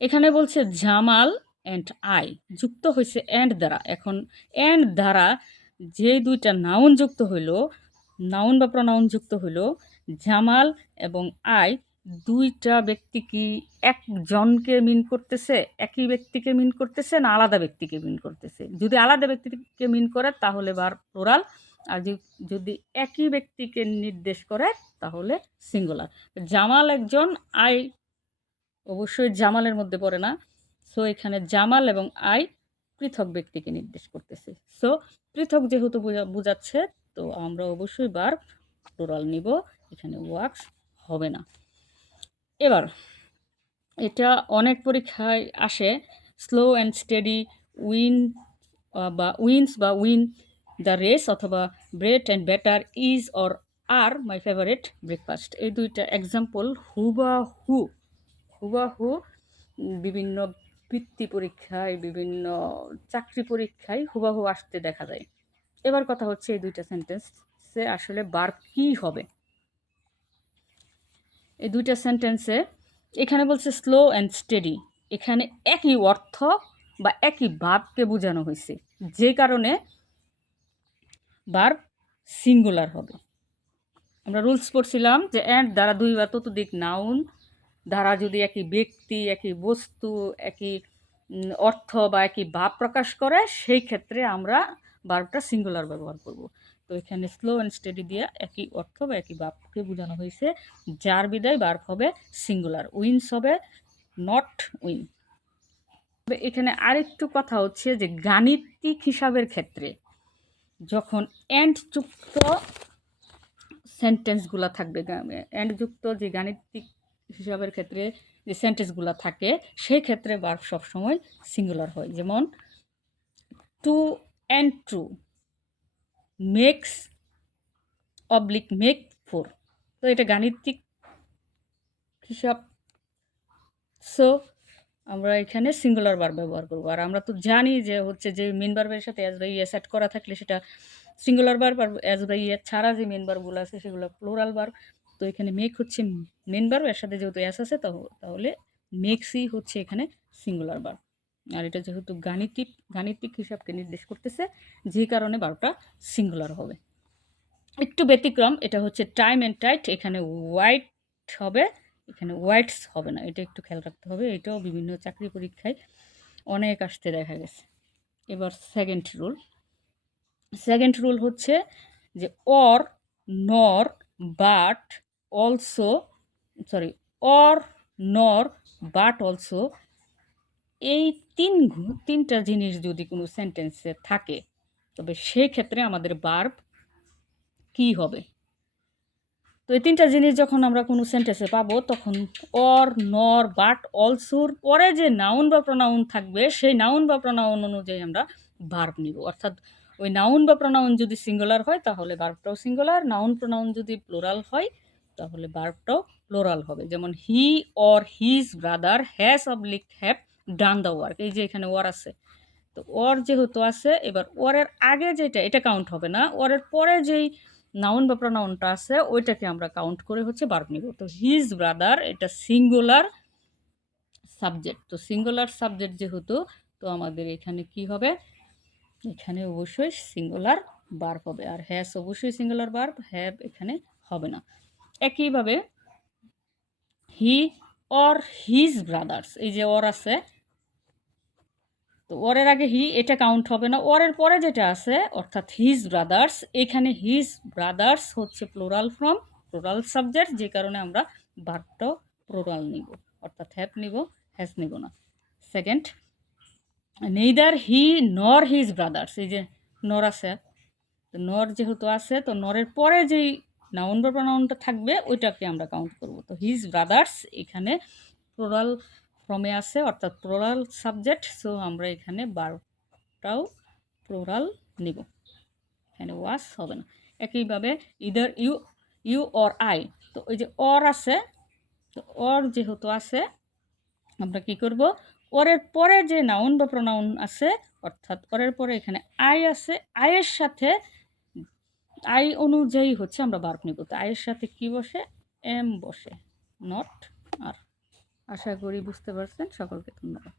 এখানে বলছে Jamal and I যুক্ত হয়েছে অ্যান্ড দ্বারা। এখন অ্যান্ড দ্বারা যে দুইটা নাউন যুক্ত হইল, নাউন বা প্রনাউন যুক্ত হইল, জামাল এবং আই দুইটা ব্যক্তি কি একজনকে মিন করতেছে, একই ব্যক্তিকে মিন করতেছে না আলাদা ব্যক্তিকে মিন করতেছে? যদি আলাদা ব্যক্তিকে মিন করে তাহলে বার প্লুরাল, আর যদি একই ব্যক্তিকে নির্দেশ করে তাহলে সিঙ্গুলার। জামাল একজন, আই অবশ্যই জামালের মধ্যে পড়ে না। সো এখানে জামাল এবং আই পৃথক ব্যক্তিকে নির্দেশ করতেছে। সো পৃথক যেহেতু বোঝাচ্ছে, তো আমরা অবশ্যই বার প্লুরাল নিব, এখানে ওয়ার্কস হবে না। এবার এটা অনেক পরীক্ষায় আসে, স্লো অ্যান্ড স্টেডি উইন বা উইন দ্য রেস, অথবা bread and butter is or are my favourite breakfast. এই দুইটা এক্সাম্পল হুবাহু বিভিন্ন বৃত্তি পরীক্ষায়, বিভিন্ন চাকরি পরীক্ষায় হুবাহু আসতে দেখা যায়। এবার কথা হচ্ছে এই দুইটা সেন্টেন্সে আসলে ভার্ব কী হবে। এই দুইটা সেন্টেন্সে এখানে বলছে স্লো অ্যান্ড স্টেডি, এখানে একই অর্থ বা একই ভাবকে বোঝানো হয়েছে, যে কারণে ভার্ব সিঙ্গুলার হবে। আমরা রুলস পড়ছিলাম যে অ্যান্ড দ্বারা দুই বা ততোধিক নাউন দ্বারা যদি একই ব্যক্তি, একই বস্তু, একই অর্থ বা একই ভাব প্রকাশ করে, সেই ক্ষেত্রে আমরা ভার্বটা সিঙ্গুলার ব্যবহার করব। তো এখানে স্লো অ্যান্ড স্টেডি দিয়ে একই অর্থ বা একই ভাবকে বোঝানো হয়েছে, যার বিদায় ভার্ব হবে সিঙ্গুলার। উইন্স হবে নট উইন। তবে এখানে আরেকটু কথা হচ্ছে যে গাণিতিক হিসাবের ক্ষেত্রে যখন অ্যান্ড যুক্ত সেন্টেন্সগুলো থাকবে, অ্যান্ড যুক্ত যে গাণিতিক হিসাবের ক্ষেত্রে যে সেন্টেন্সগুলো থাকে, সেই ক্ষেত্রে ভার্ব সবসময় সিঙ্গুলার হয়। যেমন two and true, makes make 4। তো এটা গাণিতিক হিসাব। সো আমরা এখানে সিঙ্গুলার ভার্ব ব্যবহার করবো। আর আমরা তো জানি যে হচ্ছে যে মেন ভার্বের সাথে অ্যাজ বা ইএস অ্যাড করা থাকলে সেটা সিঙ্গুলার ভার্ব, আর অ্যাজ বা ইএস ছাড়া যে মেন ভার্বগুলো আছে সেগুলো প্লুরাল ভার্ব। তো এখানে মেক হচ্ছে মেন ভার্ব, এর সাথে যেহেতু অ্যাস আছে তাহলে মেক্সই হচ্ছে এখানে সিঙ্গুলার ভার্ব। আর এটা যেহেতু গাণিতিক হিসাবকে নির্দেশ করতেছে, যে কারণে ভার্বটা সিঙ্গুলার হবে। একটু ব্যতিক্রম, এটা হচ্ছে টাইম অ্যান্ড টাইট, এখানে হোয়াইট হবে, এখানে হোয়াইটস হবে না, এটা একটু খেয়াল রাখতে হবে। এটাও বিভিন্ন চাকরি পরীক্ষায় অনেক আসতে দেখা গেছে। এবার সেকেন্ড রুল হচ্ছে যে অর, নর, বাট, অলসো, অর, নর, বাট, অলসো, এই তিনটা জিনিস যদি কোনো সেন্টেন্সে থাকে, তবে সেক্ষেত্রে আমাদের ভার্ব কি হবে। তো এই তিনটা জিনিস যখন আমরা কোনো সেন্টেন্সে পাবো, তখন অর, নর, বাট, অলসোর পরে যে নাউন বা প্রনাউন থাকবে, সেই নাউন বা প্রনাউন অনুযায়ী আমরা ভার্ব নিব। অর্থাৎ ওই নাউন বা প্রনাউন যদি সিঙ্গুলার হয় তাহলে ভার্বটাও সিঙ্গুলার, নাউন প্রনাউন যদি প্লুরাল হয় তাহলে ভার্বটাও প্লুরাল হবে। যেমন he or his brother have done the work, এই যে এখানে ওয়ার আছে, তো ওর যেহেতু আছে, এবার ওরের আগে যেটা এটা কাউন্ট হবে না, ওরের পরে যেই নাউন বা প্রনাউনটা আছে ওইটাকে আমরা কাউন্ট করে হচ্ছে ভার্ব নিব। তো হিজ ব্রাদার এটা সিঙ্গুলার সাবজেক্ট, তো সিঙ্গুলার সাবজেক্ট যেহেতু, তো আমাদের এখানে কি হবে, এখানে অবশ্যই সিঙ্গুলার ভার্ব হবে। আর হ্যাজ অবশ্যই সিঙ্গুলার ভার্ব, হ্যাভ এখানে হবে না। একইভাবে হি অর হিজ ব্রাদার্স, এই যে ওর আছে, তো ওরের আগে হি এটা কাউন্ট হবে না, ওরের পরে যেটা আছে অর্থাৎ হিজ ব্রাদার্স, এখানে হিজ ব্রাদার্স হচ্ছে প্লুরাল সাবজেক্ট, যে কারণে আমরা ভার্বটাও প্লুরাল নিব, অর্থাৎ হ্যাভ নিব, হ্যাজ নিব না। সেকেন্ড, নেইদার হি নর হিজ ব্রাদার্স, এই যে নর আছে, তো নর যেহেতু আছে, তো নরের পরে যেই নাউন বা প্রনাউনটা থাকবে ওইটাকে আমরা কাউন্ট করব। তো হিজ ব্রাদার্স এখানে প্লুরাল ফর্মে আছে, অর্থাৎ প্লুরাল সাবজেক্ট, সো আমরা এখানে ভার্বটাও প্লুরাল নিব, এখানে ওয়াস হবে না। একইভাবে ইদার ইউ অর আই, তো ওই যে অর আছে, তো অর যেহেতু আছে আমরা কি করব, ওরের পরে যে নাউন বা প্রনাউন আছে, অর্থাৎ ওরের পরে এখানে আই আছে, আয়ের সাথে আই অনুযায়ী হচ্ছে আমরা ভার্ব নিব। তো আয়ের সাথে কি বসে, এম বসে, নট আর। আশা করি বুঝতে পারছেন। সকলকে ধন্যবাদ।